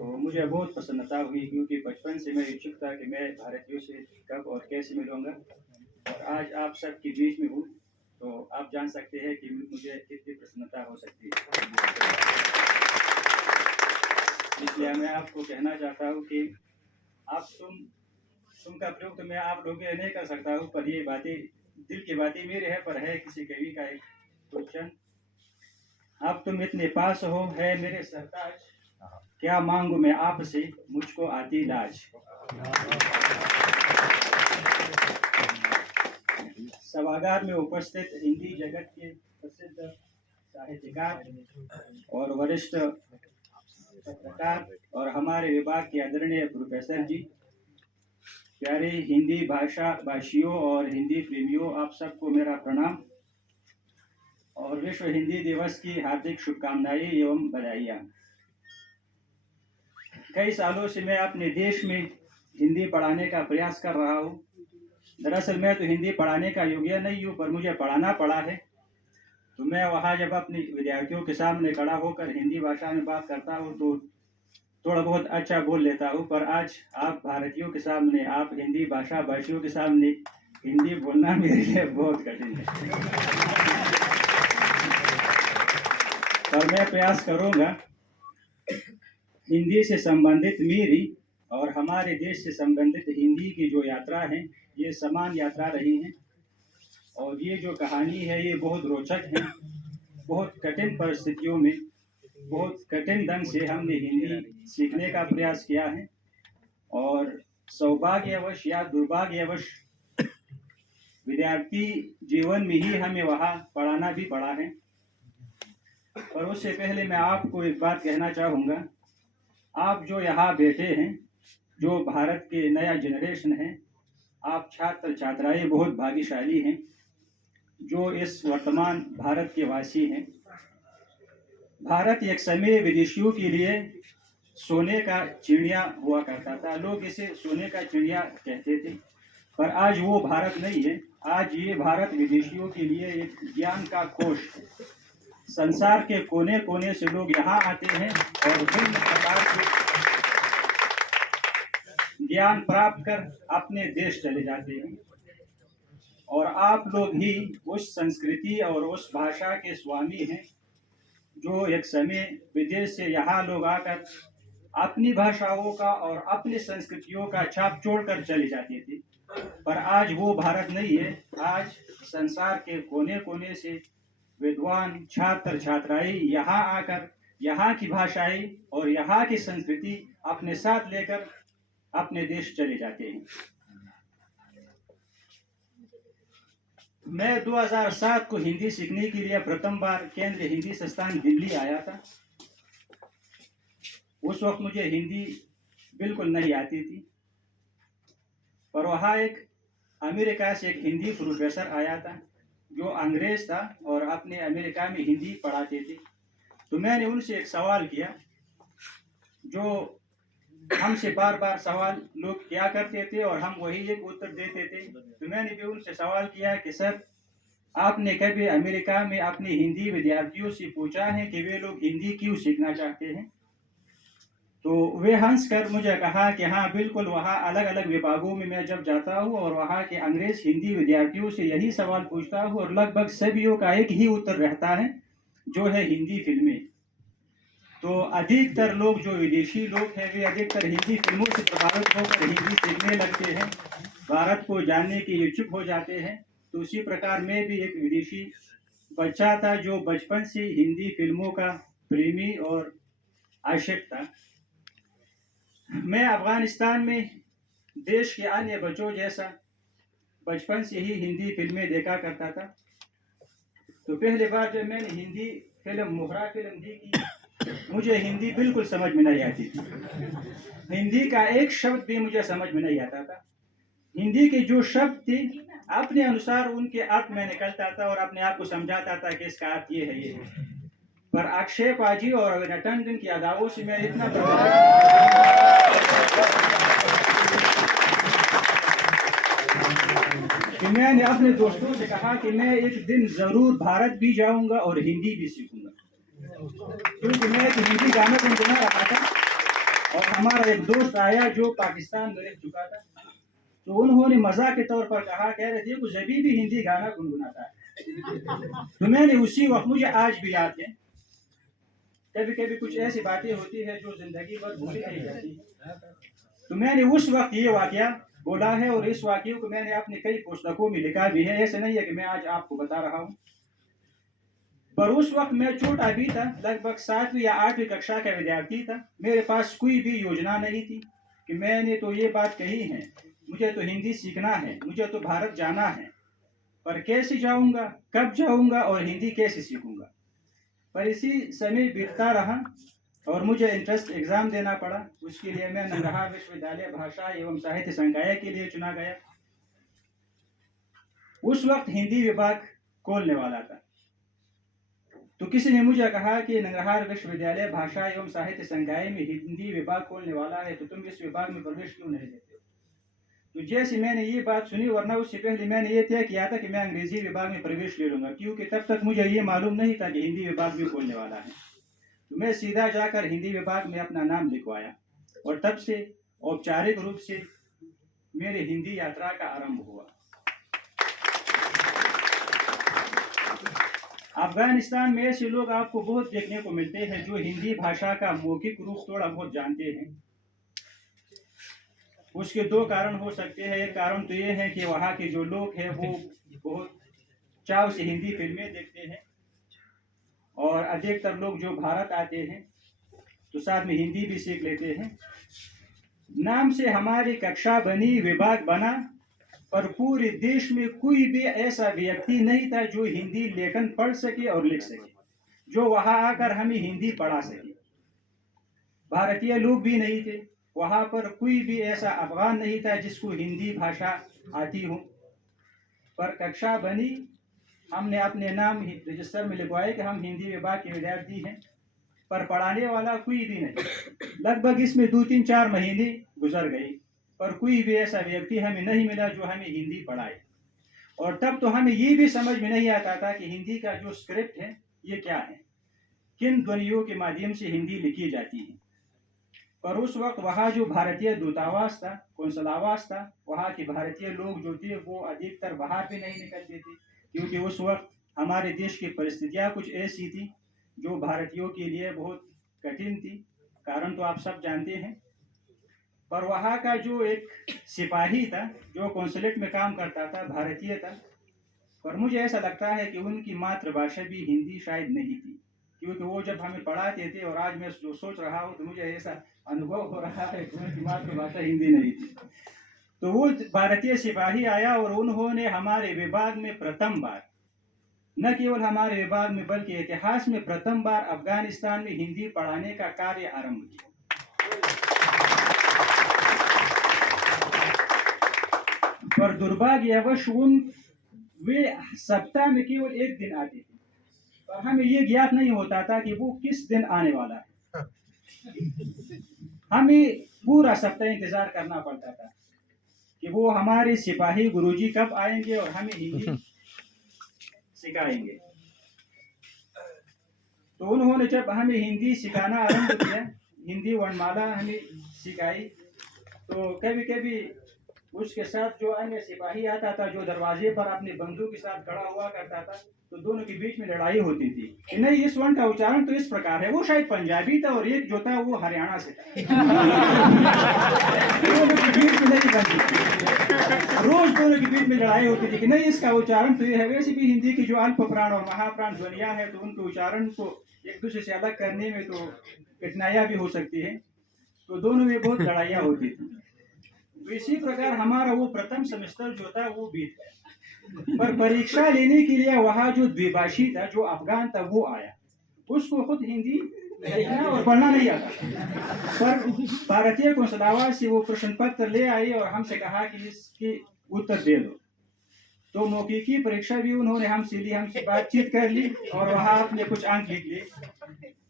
तो मुझे बहुत प्रसन्नता हुई, क्योंकि बचपन से मैं इच्छुक था कि मैं भारतीयों से कब और कैसे मिलूंगा, और आज आप सबके बीच में हूँ, तो आप जान सकते हैं कि मुझे कितनी प्रसन्नता हो सकती है। इसलिए मैं आपको कहना चाहता हूँ कि आप तुम का प्रयोग तो मैं आप लोगों के लिए नहीं कर सकता हूँ, पर ये बातें दिल की बातें मेरे है, पर है किसी कवि का एक क्वेश्चन। अब तुम इतने पास हो, है मेरे सरताज, क्या मांगू मैं आपसे, मुझको आती लाज। सभागार में उपस्थित हिंदी जगत के प्रसिद्ध साहित्यकार और वरिष्ठ पत्रकार और हमारे विभाग के आदरणीय प्रोफेसर जी, प्यारे हिंदी भाषा भाषियों और हिंदी प्रेमियों, आप सबको मेरा प्रणाम और विश्व हिंदी दिवस की हार्दिक शुभकामनाएं एवं बधाइयाँ। कई सालों से मैं अपने देश में हिंदी पढ़ाने का प्रयास कर रहा हूँ। दरअसल मैं तो हिंदी पढ़ाने का योग्य नहीं हूँ, पर मुझे पढ़ाना पड़ा है। तो मैं वहाँ जब अपने विद्यार्थियों के सामने खड़ा होकर हिंदी भाषा में बात करता हूँ तो थोड़ा बहुत अच्छा बोल लेता हूँ, पर आज आप भारतीयों के सामने, आप हिंदी भाषा भाषियों के सामने हिंदी बोलना मेरे लिए बहुत कठिन है। पर मैं प्रयास करूँगा। हिंदी से संबंधित मेरी और हमारे देश से संबंधित हिंदी की जो यात्रा है, ये समान यात्रा रही है, और ये जो कहानी है ये बहुत रोचक है। बहुत कठिन परिस्थितियों में, बहुत कठिन ढंग से हमने हिंदी सीखने का प्रयास किया है, और सौभाग्यवश या दुर्भाग्यवश विद्यार्थी जीवन में ही हमें वहाँ पढ़ाना भी पड़ा है। पर उससे पहले मैं आपको एक बात कहना चाहूँगा। आप जो यहाँ बैठे हैं, जो भारत के नया जनरेशन है, आप छात्र छात्राएं बहुत भाग्यशाली हैं जो इस वर्तमान भारत के वासी हैं। भारत एक समय विदेशियों के लिए सोने का चिड़िया हुआ करता था। लोग इसे सोने का चिड़िया कहते थे, पर आज वो भारत नहीं है। आज ये भारत विदेशियों के लिए एक ज्ञान का कोष है। संसार के कोने कोने से लोग यहाँ आते हैं और विभिन्न प्रकार के ज्ञान प्राप्त कर अपने देश चले जाते हैं, और आप लोग ही उस संस्कृति और उस भाषा के स्वामी हैं जो एक समय विदेश से यहाँ लोग आकर अपनी भाषाओं का और अपनी संस्कृतियों का छाप छोड़कर चले जाते थे। पर आज वो भारत नहीं है। आज संसार के कोने कोने से विद्वान छात्र छात्राएं यहाँ आकर यहाँ की भाषाएं और यहाँ की संस्कृति अपने साथ लेकर अपने देश चले जाते हैं। मैं 2007 को हिंदी सीखने के लिए प्रथम बार केंद्रीय हिंदी संस्थान दिल्ली आया था। उस वक्त मुझे हिंदी बिल्कुल नहीं आती थी, पर वहाँ एक अमेरिका से एक हिंदी प्रोफेसर आया था जो अंग्रेज था और अपने अमेरिका में हिंदी पढ़ाते थे। तो मैंने उनसे एक सवाल किया, जो हमसे बार बार सवाल लोग किया करते थे और हम वही एक उत्तर देते थे। तो मैंने भी उनसे सवाल किया कि सर, आपने कभी अमेरिका में अपने हिंदी विद्यार्थियों से पूछा है कि वे लोग हिंदी क्यों सीखना चाहते हैं? तो वे हंसकर मुझे कहा कि हाँ बिल्कुल, वहाँ अलग अलग विभागों में मैं जब जाता हूँ और वहाँ के अंग्रेज हिंदी विद्यार्थियों से यही सवाल पूछता हूँ, और लगभग सभी का एक ही उत्तर रहता है, जो है हिंदी फिल्में। तो अधिकतर लोग जो विदेशी लोग हैं, वे अधिकतर हिंदी फिल्मों से प्रभावित होकर हिंदी सीखने लगते हैं, भारत को जानने के इच्छुक हो जाते हैं। तो उसी प्रकार मैं भी एक विदेशी बच्चा था जो बचपन से हिंदी फिल्मों का प्रेमी और आशिक था। मैं अफगानिस्तान में देश के अन्य बच्चों जैसा बचपन से ही हिंदी फिल्में देखा करता था। तो पहली बार जब मैंने हिंदी फिल्म मोहरा फिल्म देखी, मुझे हिंदी बिल्कुल समझ में नहीं आती थी। हिंदी का एक शब्द भी मुझे समझ में नहीं आता था। हिंदी के जो शब्द थे अपने अनुसार उनके अर्थ में निकलता था और अपने आप को समझाता था कि इसका अर्थ ये है, ये है। पर अक्षय पाजी और अविनाश टंडन की अदाओं से मैं इतना कि मैंने अपने दोस्तों से कहा कि मैं एक दिन जरूर भारत भी जाऊंगा और हिंदी भी सीखूंगा, क्योंकि मैं एक हिंदी गाना गुनगुना रहा था हमारा एक दोस्त आया जो पाकिस्तान में रह चुका था, तो उन्होंने मजाक के तौर पर कहा, कह रहे थे वो जभी भी हिंदी गाना गुनगुनाता है। तो मैंने उसी वक्त, मुझे आज भी याद है, कभी कभी कुछ ऐसी बातें होती है जो जिंदगी भर भूली नहीं जाती, तो मैंने उस वक्त ये वाकया बोला है और इस वाकये को मैंने अपने कई पुस्तकों में लिखा भी है। ऐसे नहीं है कि मैं आज आपको बता रहा हूँ, पर उस वक्त मैं छोटा भी था, लगभग 7वीं या 8वीं कक्षा का विद्यार्थी था। मेरे पास कोई भी योजना नहीं थी कि मैंने तो ये बात कही है, मुझे तो हिंदी सीखना है, मुझे तो भारत जाना है, पर कैसे जाऊंगा, कब जाऊंगा और हिंदी कैसे सीखूंगा। पर इसी समय बीतता रहा और मुझे इंट्रेंस एग्जाम देना पड़ा। उसके लिए मैं नंगरहार विश्वविद्यालय भाषा एवं साहित्य संकाय के लिए चुना गया। उस वक्त हिंदी विभाग खोलने वाला था, तो किसी ने मुझे कहा कि नंगरहार विश्वविद्यालय भाषा एवं साहित्य संकाय में हिंदी विभाग खोलने वाला है, तो तुम इस विभाग में प्रवेश क्यों नहीं लेते। तो जैसे मैंने ये बात सुनी, वरना उससे पहले मैंने ये तय किया था कि मैं अंग्रेजी विभाग में प्रवेश ले लूंगा, क्योंकि तब तक मुझे ये मालूम नहीं था कि हिंदी विभाग भी खोलने वाला है। तो मैं सीधा जाकर हिंदी विभाग में अपना नाम लिखवाया और तब से औपचारिक रूप से मेरी हिंदी यात्रा का आरंभ हुआ। अफगानिस्तान में ऐसे लोग आपको बहुत देखने को मिलते हैं जो हिंदी भाषा का मौखिक रूप थोड़ा बहुत जानते हैं। उसके दो कारण हो सकते हैं। एक कारण तो ये है कि वहाँ के जो लोग हैं वो बहुत चाव से हिंदी फिल्में देखते हैं, और अधिकतर लोग जो भारत आते हैं तो साथ में हिंदी भी सीख लेते हैं। नाम से हमारी कक्षा बनी, विभाग बना, पर पूरे देश में कोई भी ऐसा व्यक्ति नहीं था जो हिंदी लेखन पढ़ सके और लिख सके, जो वहां आकर हमें हिंदी पढ़ा सके। भारतीय लोग भी नहीं थे वहां पर, कोई भी ऐसा अफगान नहीं था जिसको हिंदी भाषा आती हो। पर कक्षा बनी, हमने अपने नाम रजिस्टर में लिखवाए कि हम हिंदी विभाग के विद्यार्थी हैं, पर पढ़ाने वाला कोई भी नहीं। लगभग इसमें 2-3-4 महीने गुजर गए, पर कोई भी ऐसा व्यक्ति हमें नहीं मिला जो हमें हिंदी पढ़ाए। और तब तो हमें ये भी समझ में नहीं आता था कि हिंदी का जो स्क्रिप्ट है ये क्या है, किन ध्वनियों के माध्यम से हिंदी लिखी जाती है। पर उस वक्त वहाँ जो भारतीय दूतावास था, कौंसलावास था, वहाँ के भारतीय लोग जो थे वो अधिकतर बाहर भी नहीं निकलते थे, क्योंकि उस वक्त हमारे देश की परिस्थितियाँ कुछ ऐसी थी जो भारतीयों के लिए बहुत कठिन थी। कारण तो आप सब जानते हैं। पर वहाँ का जो एक सिपाही था जो कौंसलेट में काम करता था, भारतीय था, पर मुझे ऐसा लगता है कि उनकी मातृभाषा भी हिंदी शायद नहीं थी, क्योंकि वो जब हमें पढ़ाते थे, और आज मैं जो सोच रहा हूँ तो मुझे ऐसा अनुभव हो रहा है कि उनकी मातृभाषा हिंदी नहीं थी। तो वो भारतीय सिपाही आया और उन्होंने हमारे विभाग में प्रथम बार, न केवल हमारे विभाग में बल्कि इतिहास में प्रथम बार अफगानिस्तान में हिंदी पढ़ाने का कार्य आरंभ किया। पर दुर्भाग्यवश वे सप्ताह में केवल एक दिन आते थे, पर हमें ये ज्ञात नहीं होता था कि वो किस दिन आने वाला है। हमें पूरा सप्ताह इंतजार करना पड़ता था कि वो हमारे सिपाही गुरुजी कब आएंगे और हमें हिंदी सिखाएंगे। तो उन्होंने जब हमें हिंदी सिखाना आरंभ किया, हिंदी वर्णमाला हमें सिखाई, तो कभी कभी उसके साथ जो अन्य सिपाही आता था जो दरवाजे पर अपने बंदूक के साथ खड़ा हुआ करता था, तो दोनों के बीच में लड़ाई होती थी कि नहीं इस वर्ण का उच्चारण तो इस प्रकार है। वो शायद पंजाबी था और एक जो था वो हरियाणा से था। दोनों के बीच में नहीं बनती, रोज दोनों के बीच में लड़ाई होती थी कि नहीं इसका उच्चारण तो ये है। वैसे भी हिंदी की जो अल्प प्राण और महाप्राण ध्वनियां हैं, तो उनके उच्चारण को एक दूसरे से अलग करने में तो कठिनाइयां भी हो सकती है। तो दोनों में बहुत लड़ाइयाँ होती थी। तो इसी प्रकार हमारा वो प्रथम सेमेस्टर जो था वो बीत गया। पर परीक्षा लेने के लिए वहाँ जो द्विभाषी था, जो अफगान था, वो आया। उसको खुद हिंदी लिखना और पढ़ना नहीं आता, पर भारतीय कौंसलावास से वो प्रश्न पत्र ले आई और हमसे कहा कि इसकी उत्तर दे दो। तो मौखिकी परीक्षा भी उन्होंने हमसे ली, हमसे बातचीत कर ली और वहाँ अपने कुछ अंक लिख लिए।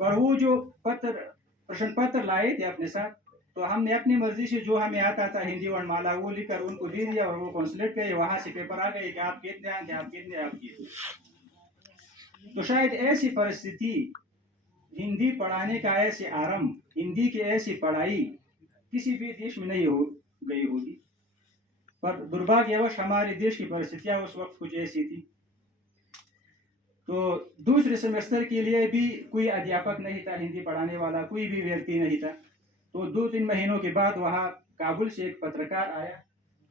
पर वो जो प्रश्न पत्र लाए थे अपने साथ, तो हमने अपनी मर्जी से जो हमें आता था हिंदी वर्णमाला वो लिखकर उनको दे दिया, और वो कौंसलेट गए, वहां से पेपर आ गए कि आप कितने अंक, आप कितने, आप कितने। तो शायद ऐसी परिस्थिति, हिंदी पढ़ाने का ऐसे आरंभ, हिंदी की ऐसी पढ़ाई किसी भी देश में नहीं हो गई होगी, पर दुर्भाग्यवश हमारे देश की परिस्थितियां उस वक्त कुछ ऐसी थी। तो दूसरे सेमेस्टर के लिए भी कोई अध्यापक नहीं था, हिंदी पढ़ाने वाला कोई भी व्यक्ति नहीं था। तो 2-3 महीनों के बाद वहाँ काबुल से एक पत्रकार आया,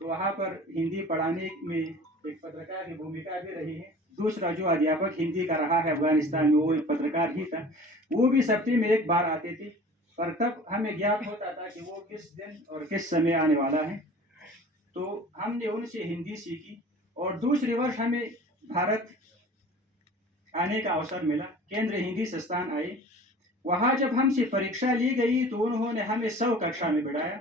तो वहाँ पर हिंदी पढ़ाने में एक पत्रकार की भूमिका भी रही है। दूसरा जो अध्यापक हिंदी का रहा है अफगानिस्तान में, वो एक पत्रकार ही था। वो भी सप्ताह में एक बार आते थे, पर तब हमें ज्ञात होता था कि वो किस दिन और किस समय आने वाला है। तो हमने उनसे हिंदी सीखी और दूसरे वर्ष हमें भारत आने का अवसर मिला। केंद्रीय हिंदी संस्थान आए, वहाँ जब हमसे परीक्षा ली गई तो उन्होंने हमें 100 कक्षा में बढ़ाया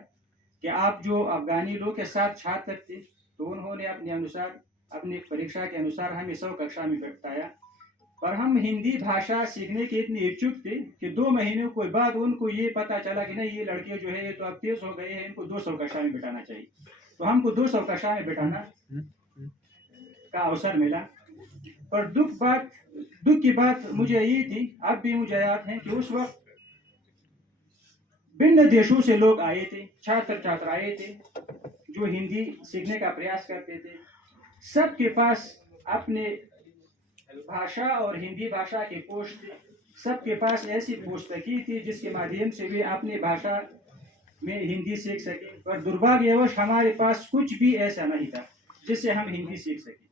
कि आप जो अफगानी लोग के साथ छात्र थे, तो उन्होंने अपने अनुसार अपनी परीक्षा के अनुसार हमें 100 कक्षा में बैठाया। पर हम हिंदी भाषा सीखने के इतने इच्छुक थे कि 2 महीनों के बाद उनको ये पता चला कि नहीं, ये लड़के जो है ये तो अब 30 हो गए हैं, इनको 200 कक्षा में बैठाना चाहिए। तो हमको 200 कक्षा में बैठाना का अवसर मिला। पर दुख की बात मुझे ये थी, अब भी मुझे याद है कि उस वक्त भिन्न देशों से लोग आए थे, छात्र आए थे जो हिंदी सीखने का प्रयास करते थे। सबके पास अपने भाषा और हिंदी भाषा के कोश थे, सबके पास ऐसी पुस्तकें थी जिसके माध्यम से वे अपनी भाषा में हिंदी सीख सके। पर दुर्भाग्यवश हमारे पास कुछ भी ऐसा नहीं था जिससे हम हिंदी सीख सके।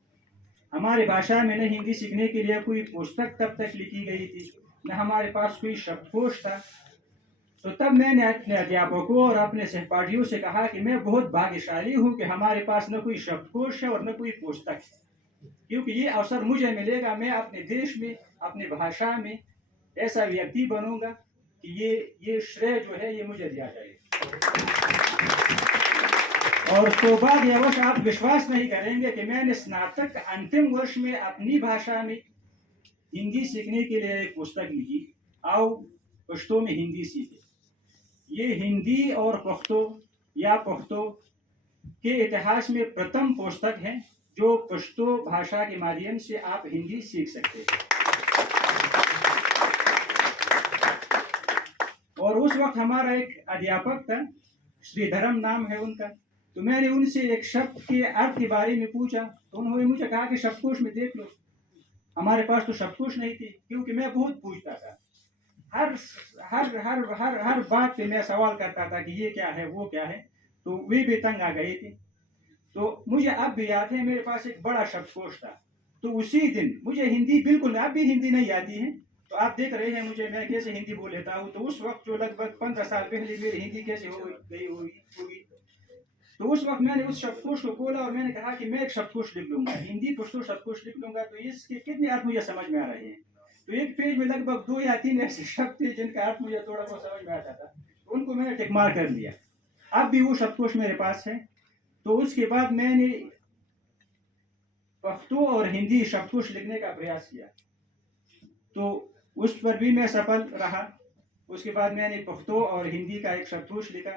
हमारी भाषा में न हिंदी सीखने के लिए कोई पुस्तक तब तक लिखी गई थी, न हमारे पास कोई शब्दकोश था। तो तब मैंने अपने अध्यापकों और अपने सहपाठियों से कहा कि मैं बहुत भाग्यशाली हूँ कि हमारे पास न कोई शब्दकोश है और न कोई पुस्तक है, क्योंकि ये अवसर मुझे मिलेगा, मैं अपने देश में अपनी भाषा में ऐसा व्यक्ति बनूंगा कि ये श्रेय जो है ये मुझे दिया जाएगा। और सौभाग्यवश आप विश्वास नहीं करेंगे कि मैंने स्नातक अंतिम वर्ष में अपनी भाषा में हिंदी सीखने के लिए एक पुस्तक लिखी, आओ पश्तो में हिंदी सीखे। ये हिंदी और पख्तो के इतिहास में प्रथम पुस्तक है जो पश्तो भाषा के माध्यम से आप हिंदी सीख सकते हैं। और उस वक्त हमारा एक अध्यापक था, श्रीधरम नाम है उनका। तो मैंने उनसे एक शब्द के अर्थ के बारे में पूछा, तो उन्होंने मुझे कहा कि शब्दकोश में देख लो। हमारे पास तो शब्दकोश नहीं थी, क्योंकि मैं बहुत पूछता था, हर हर हर हर हर बात पे मैं सवाल करता था कि ये क्या है वो क्या है। तो वे भी तंग आ गए थे। तो मुझे अब भी याद है, मेरे पास एक बड़ा शब्दकोश था। तो उसी दिन मुझे हिंदी बिल्कुल, अब भी हिंदी नहीं आती है। तो आप देख रहे हैं मुझे, मैं कैसे हिंदी बोल लेता हूँ। तो उस वक्त जो लगभग 15 साल पहले मेरी हिंदी कैसे हो गई होगी। तो उस वक्त मैंने उस शब्दकोश को खोला और मैंने कहा कि मैं एक शब्दकोश लिख लूंगा, हिंदी पश्तो शब्दकोश लिख लूंगा, तो इसके कितने अर्थ मुझे समझ में आ रहे हैं। तो एक पेज में लगभग 2 या 3 ऐसे शब्द थे जिनका अर्थ मुझे थोड़ा बहुत समझ में आता था, तो उनको मैंने टिक मार कर लिया। अब भी वो शब्दकोश मेरे पास है। तो उसके बाद मैंने पख्तो और हिंदी शब्दकोश लिखने का प्रयास किया, तो उस पर भी मैं सफल रहा। उसके बाद मैंने पख्तो और हिंदी का एक शब्दकोश लिखा।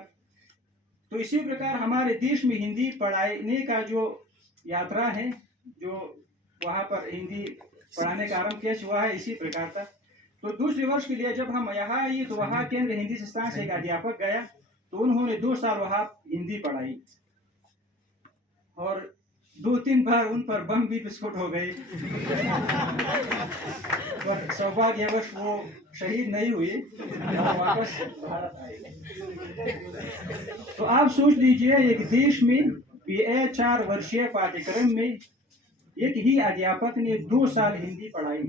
तो इसी प्रकार हमारे देश में हिंदी पढ़ाने का जो यात्रा है, जो वहाँ पर हिंदी पढ़ाने का आरंभ कैसे हुआ है, इसी प्रकार था। तो दूसरे वर्ष के लिए जब हम यहाँ आए तो वहाँ केंद्रीय हिंदी संस्थान से एक अध्यापक गया, तो उन्होंने 2 साल वहाँ हिंदी पढ़ाई और 2-3 बार उन पर बम भी विस्फोट हो गए। पर सौभाग्यवश वो शहीद नहीं हुए, वापस भारत आए। तो आप सोच लीजिए, एक देश में BA 4 वर्षीय पाठ्यक्रम में एक ही अध्यापक ने 2 साल हिंदी पढ़ाई,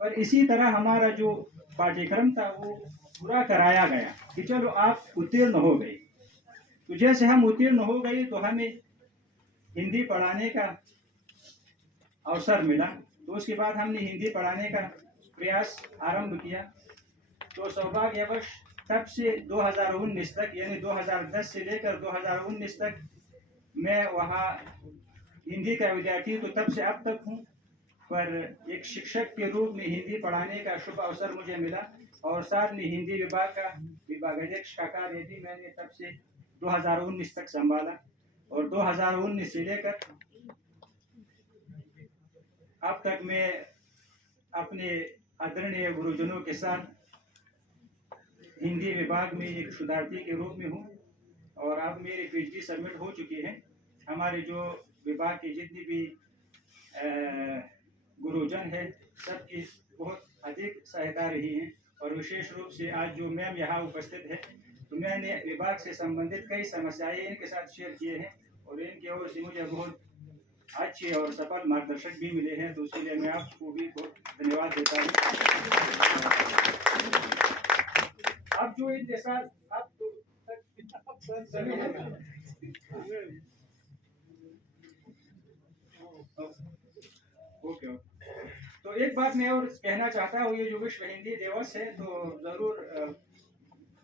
पर इसी तरह हमारा जो पाठ्यक्रम था वो पूरा कराया गया कि चलो आप उत्तीर्ण हो गए। तो जैसे हम उत्तीर्ण हो गए तो हमें हिंदी पढ़ाने का अवसर मिला। तो उसके बाद हमने हिंदी पढ़ाने का प्रयास आरंभ किया। तो सौभाग्यवश तब से 2019 तक, यानी 2010 से लेकर 2019 तक मैं वहाँ हिंदी का विद्यार्थी तो तब से अब तक हूँ। पर एक शिक्षक के रूप में हिंदी पढ़ाने का शुभ अवसर मुझे मिला और साथ में हिंदी विभाग का विभागाध्यक्ष का कार्य भी मैंने तब से 2019 तक संभाला। और 2019 से लेकर अब तक मैं अपने आदरणीय गुरुजनों के साथ हिंदी विभाग में एक शोधार्थी के रूप में हूँ। और अब मेरी पीएचडी सबमिट हो चुकी है। हमारे जो विभाग के जितनी भी गुरुजन है सबकी बहुत अधिक सहायता रही है, और विशेष रूप से आज जो मैम यहाँ उपस्थित है, तो मैंने विभाग से संबंधित कई समस्याएं इनके साथ शेयर किए हैं और इनकी ओर से मुझे बहुत अच्छे और सफल मार्गदर्शक भी मिले हैं, तो इसलिए मैं आपको भी बहुत धन्यवाद देता हूँ। आप जो इनके साथ आप ओके। तो एक बात मैं और कहना चाहता हूँ, ये जो विश्व हिंदी दिवस है, तो जरूर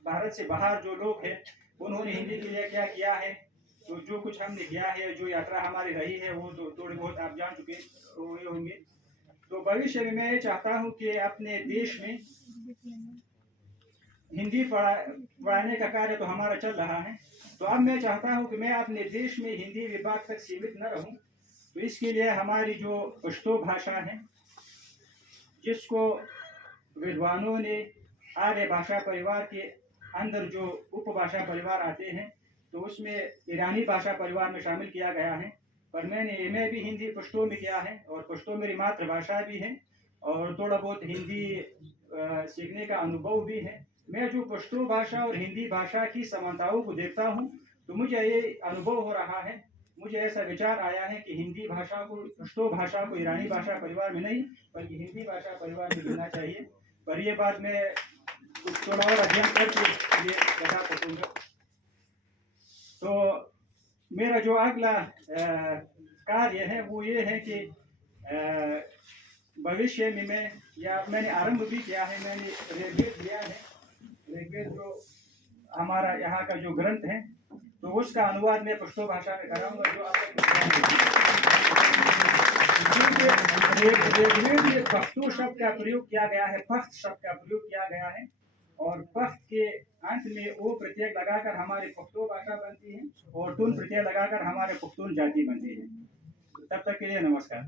भारत से बाहर जो लोग हैं उन्होंने हिंदी के लिए क्या किया है, तो जो कुछ हमने किया है, जो यात्रा हमारी रही है, वो तो थोड़ी बहुत आप जान चुके होंगे। तो भविष्य में मैं ये चाहता हूँ कि अपने देश में हिंदी पढ़ाने का कार्य तो हमारा चल रहा है, तो अब मैं चाहता हूँ कि मैं अपने देश में हिंदी विभाग तक सीमित न रहूँ। तो इसके लिए हमारी जो पश्तो भाषा है, जिसको विद्वानों ने आर्य भाषा परिवार के अंदर जो उपभाषा परिवार आते हैं, तो उसमें ईरानी भाषा परिवार में शामिल किया गया है। पर मैंने एमए भी हिंदी पश्तो में किया है, और पश्तो मेरी मातृभाषा भी है, और थोड़ा बहुत हिंदी सीखने का अनुभव भी है। मैं जो पश्तो भाषा और हिंदी भाषा की समानताओं को देखता हूँ, तो मुझे ये अनुभव हो रहा है, मुझे ऐसा विचार आया है कि हिंदी भाषा को, पश्तो भाषा को ईरानी भाषा परिवार में नहीं बल्कि हिंदी भाषा परिवार में लेना चाहिए। पर ये बात मैं कुछ थोड़ा और अध्ययन करके ये बता सकूँगा। तो मेरा जो अगला कार्य है वो ये है कि भविष्य में मैंने आरंभ भी किया है, मैंने ऋग्वेद लिया है। ऋग्वेद जो हमारा यहाँ का जो ग्रंथ है, तो उसका अनुवाद मैं पश्तो भाषा में कराऊंगा। जो ऋग्वेद में पश्तो शब्द का प्रयोग किया गया है, पख्त शब्द का प्रयोग किया गया है, और पख्त के अंत में ओ प्रत्यय लगाकर हमारी पख्तो भाषा बनती है, और टून प्रत्यय लगाकर हमारे पख्तून जाति बनती है। तब तक के लिए नमस्कार।